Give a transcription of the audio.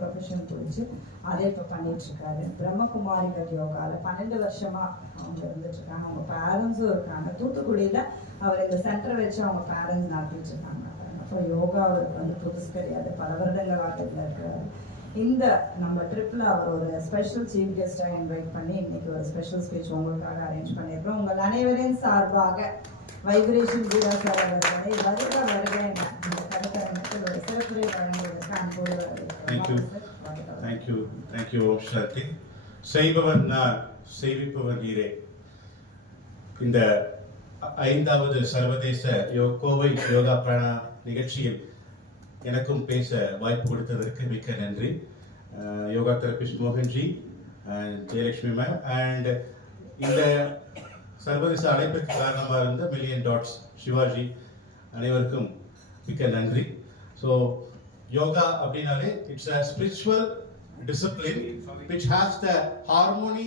Profession போயிடுச்சு. அதே இப்போ பண்ணிகிட்ருக்காரு. பிரம்மகுமாரிகள் யோகாவில் 12 வருஷமாக அவங்க இருந்துட்டுருக்காங்க. அவங்க பேரண்ட்ஸும் இருக்காங்க. தூத்துக்குடியில் அவர் இந்த சென்டரை வச்சு அவங்க பேரண்ட்ஸ் நடத்திட்டுருக்காங்க. அப்போ யோகா அவருக்கு வந்து புதுசு கிடையாது, பல வருடங்களாக இதில் இருக்கிறாரு. இந்த நம்ம ட்ரிப்பில் அவர் ஒரு ஸ்பெஷல் சீஃப் கெஸ்ட்டாக இன்வைட் பண்ணி இன்னைக்கு ஒரு ஸ்பெஷல் ஸ்பீச் உங்களுக்காக அரேஞ்ச் பண்ணியிருக்கோம். உங்கள் அனைவரின் சார்பாக வைப்ரேஷன் வீரா சார் அவர்களை வருக வருக என இந்த கருத்தரங்கத்தில் ஒரு சிறப்புரை வழங்குவதற்கு அன்போடு தேங்க்யூ சாந்தி. செய்பவர் நான், செய்விப்பவர் நீரே. இந்த 5வது சர்வதேச கோவை யோகா பிராணா நிகழ்ச்சியில் எனக்கும் பேச வாய்ப்பு கொடுத்ததற்கு மிக்க நன்றி. Yoga therapist Mohan G, Jayalakshmi ma'am and இந்த சர்வதேச அழைப்பிற்கு காரணமாக இருந்த மில்லியன் டாட்ஸ் சிவாஜி அனைவருக்கும் மிக்க நன்றி. ஸோ யோகா அப்படின்னாலே it's a spiritual discipline which has the harmony